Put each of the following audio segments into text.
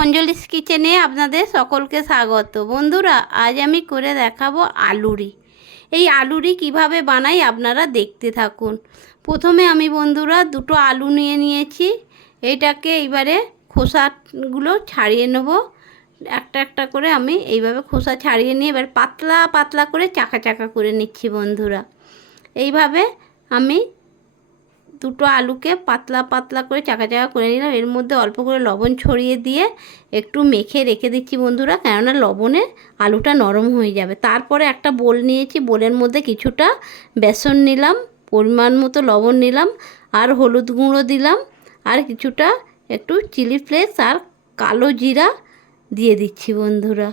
অঞ্জলিস কিচেনে আপনাদের সকলকে স্বাগত। বন্ধুরা, আজ আমি করে দেখাবো আলুরি। এই আলুরি কীভাবে বানাই আপনারা দেখতে থাকুন। প্রথমে আমি বন্ধুরা দুটো আলু নিয়ে নিয়েছি। এইটাকে এইবারে খোসাগুলো ছাড়িয়ে নেব। একটা একটা করে আমি এইভাবে খোসা ছাড়িয়ে নিয়ে এবার পাতলা পাতলা করে চাকা চাকা করে নিচ্ছি বন্ধুরা। এইভাবে আমি দুটো আলুকে পাতলা পাতলা করে চাকা চাকা করে নিলাম। এর মধ্যে অল্প করে লবণ ছড়িয়ে দিয়ে একটু মেখে রেখে দিচ্ছি বন্ধুরা, কেননা লবণে আলুটা নরম হয়ে যাবে। তারপরে একটা বোল নিয়েছি, বোলের মধ্যে কিছুটা বেসন নিলাম, পরিমাণ মতো লবণ নিলাম, আর হলুদ গুঁড়ো দিলাম, আর কিছুটা একটু চিলি ফ্লেক্স আর কালো জিরা দিয়ে দিচ্ছি বন্ধুরা।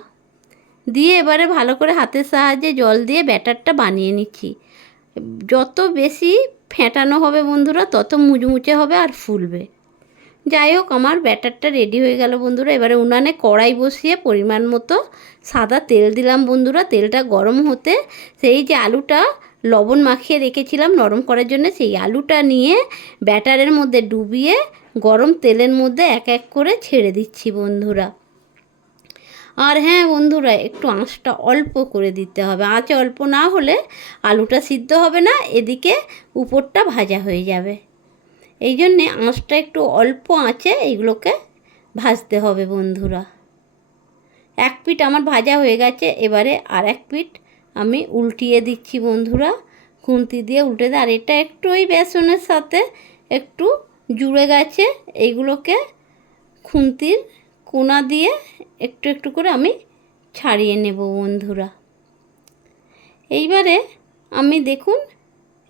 দিয়ে এবারে ভালো করে হাতের সাহায্যে জল দিয়ে ব্যাটারটা বানিয়ে নিচ্ছি। যত বেশি ফেটানো হবে বন্ধুরা, তত মুচমুচে হবে আর ফুলবে। যাই হোক, আমার ব্যাটারটা রেডি হয়ে গেল বন্ধুরা। এবারে উনানে কড়াই বসিয়ে পরিমাণ মতো সাদা তেল দিলাম বন্ধুরা। তেলটা গরম হতে সেই যে আলুটা লবণ মাখিয়ে রেখেছিলাম নরম করার জন্য, সেই আলুটা নিয়ে ব্যাটারের মধ্যে ডুবিয়ে গরম তেলের মধ্যে এক এক করে ছেড়ে দিচ্ছি বন্ধুরা। আর হ্যাঁ বন্ধুরা, একটু আঁচটা অল্প করে দিতে হবে। আঁচ অল্প না হলে আলুটা সিদ্ধ হবে না, এদিকে উপরটা ভাজা হয়ে যাবে। এই জন্যে আঁচটা একটু অল্প আঁচে এইগুলোকে ভাজতে হবে বন্ধুরা। এক পিঠ আমার ভাজা হয়ে গেছে, এবারে আর এক পিঠ আমি উল্টিয়ে দিচ্ছি বন্ধুরা। খুন্তি দিয়ে উল্টে দিয়ে আর এটা একটু ওই বেসনের সাথে একটু জুড়ে গেছে এইগুলোকে খুন্তির কোনা দিয়ে একটু একটু করে আমি ছাড়িয়ে নেব বন্ধুরা। এইবারে আমি দেখুন,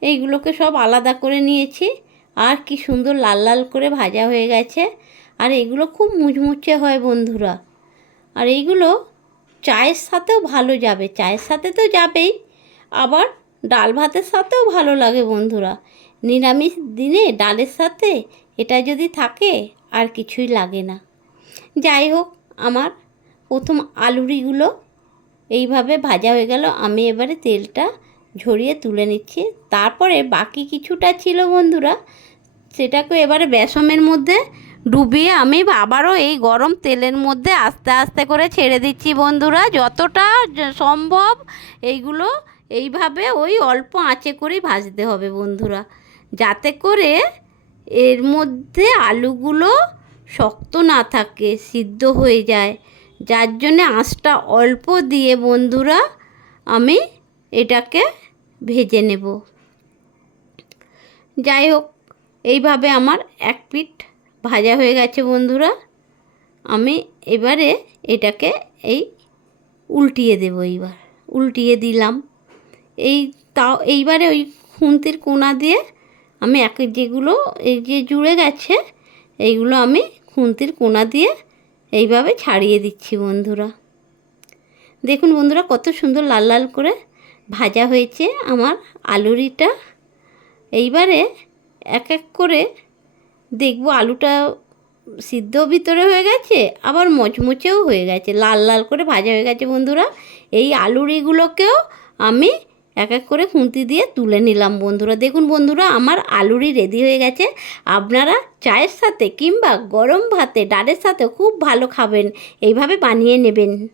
এইগুলোকে সব আলাদা করে নিয়েছি। আর কি সুন্দর লাল লাল করে ভাজা হয়ে গেছে। আর এগুলো খুব মুচমুচে হয় বন্ধুরা। আর এইগুলো চায়ের সাথেও ভালো যাবে। চায়ের সাথে তো যাবেই। আবার ডাল ভাতের সাথেও ভালো লাগে বন্ধুরা। নিরামিষ দিনে ডালের সাথে এটা যদি থাকে, আর কিছুই লাগে না। যাই হোক আমার প্রথম আলুরিগুলো এইভাবে ভাজা হয়ে গেল। আমি এবারে তেলটা ঝরিয়ে তুলে নিচ্ছি। তারপরে বাকি কিছুটা ছিল বন্ধুরা, সেটাকে এবারে বেসমের মধ্যে ডুবিয়ে আমি আবারও এই গরম তেলের মধ্যে আস্তে আস্তে করে ছেড়ে দিচ্ছি বন্ধুরা। যতটা সম্ভব এইগুলো এইভাবে ওই অল্প আঁচে করেই ভাজতে হবে বন্ধুরা। যাতে করে এর মধ্যে আলুগুলো শক্ত না থাকে, সিদ্ধ হয়ে যায়। যার জন্যে আঁচটা অল্প দিয়ে, বন্ধুরা, আমি এটাকে ভেজে নেব। যাই হোক, এইভাবে আমার এক পিঠ ভাজা হয়ে গেছে, বন্ধুরা। আমি এবারে এটাকে এই উল্টিয়ে দেবো এইবার। উল্টিয়ে দিলাম। এই তাও, এইবারে ওই খুন্তির কোনা দিয়ে আমি এক, যেগুলো এই যে জুড়ে গেছে, এইগুলো আমি খুন্তির কোনা দিয়ে এইভাবে ছাড়িয়ে দিচ্ছি বন্ধুরা। দেখুন বন্ধুরা, কত সুন্দর লাল লাল করে ভাজা হয়েছে আমার আলুরিটা। এইবারে এক এক করে দেখব আলুটা সিদ্ধ ভিতরে হয়ে গেছে, আবার মচমচেও হয়ে গেছে, লাল লাল করে ভাজা হয়ে গেছে বন্ধুরা। এই আলুরিগুলোকেও আমি এক এক করে খুঁতি দিয়ে তুলে নিলাম বন্ধুরা। দেখুন বন্ধুরা, আমার আলুরি রেডি হয়ে গেছে। আপনারা চায়ের সাথে কিংবা গরম ভাতে, ডালের সাথে খুব ভালো খাবেন। এইভাবে বানিয়ে নেবেন।